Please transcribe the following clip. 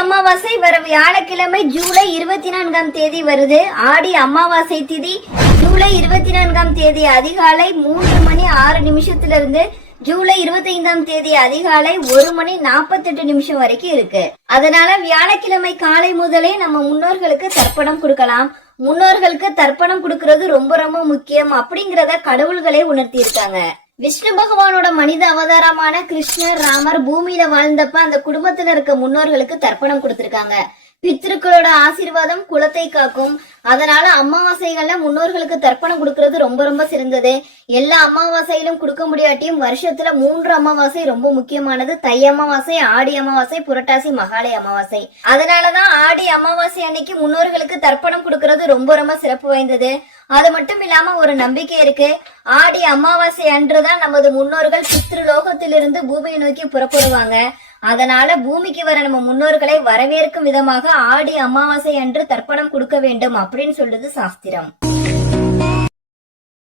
அமாவாசை வர வியாழக்கிழமை ஜூலை 24ஆம் தேதி வருது. ஆடி அமாவாசை திதி ஜூலை 24ஆம் தேதி அதிகாலை 3:06 ஜூலை 25ஆம் தேதி அதிகாலை 1:48 வரைக்கும் இருக்கு. அதனால வியாழக்கிழமை காலை முதலே நம்ம முன்னோர்களுக்கு தர்ப்பணம் கொடுக்கலாம். முன்னோர்களுக்கு தர்ப்பணம் கொடுக்கறது ரொம்ப ரொம்ப முக்கியம் அப்படிங்கறத கடவுள்களே உணர்த்தி இருக்காங்க. விஷ்ணு பகவானோட மனித அவதாரமான கிருஷ்ணர், ராமர் பூமியில வாழ்ந்தப்ப அந்த குடும்பத்துல இருக்க முன்னோர்களுக்கு தர்ப்பணம் கொடுத்திருக்காங்க. பித்ருக்களோட ஆசீர்வாதம் குலத்தை காக்கும். அதனால அமாவாசைகள்ல முன்னோர்களுக்கு தர்ப்பணம் கொடுக்கறது ரொம்ப ரொம்ப சிறந்தது. எல்லா அமாவாசையிலும் கொடுக்க முடியாட்டியும் வருஷத்துல 3 அமாவாசை ரொம்ப முக்கியமானது. தை அமாவாசை, ஆடி அமாவாசை, புரட்டாசி, மகாலய அமாவாசை. அதனாலதான் ஆடி அமாவாசை அன்னைக்கு முன்னோர்களுக்கு தர்ப்பணம் கொடுக்கறது ரொம்ப ரொம்ப சிறப்பு வாய்ந்தது. அது மட்டும் இல்லாம ஒரு நம்பிக்கை இருக்கு. ஆடி அமாவாசை அன்றுதான் நமது முன்னோர்கள் பித்ருலோகத்திலிருந்து பூமியை நோக்கி புறப்படுவாங்க. அதனால பூமிக்கு வர நம்ம முன்னோர்களை வரவேற்கும் விதமாக ஆடி அமாவாசை அன்று தர்ப்பணம் கொடுக்க வேண்டும் அப்படின்னு சொல்றது சாஸ்திரம்.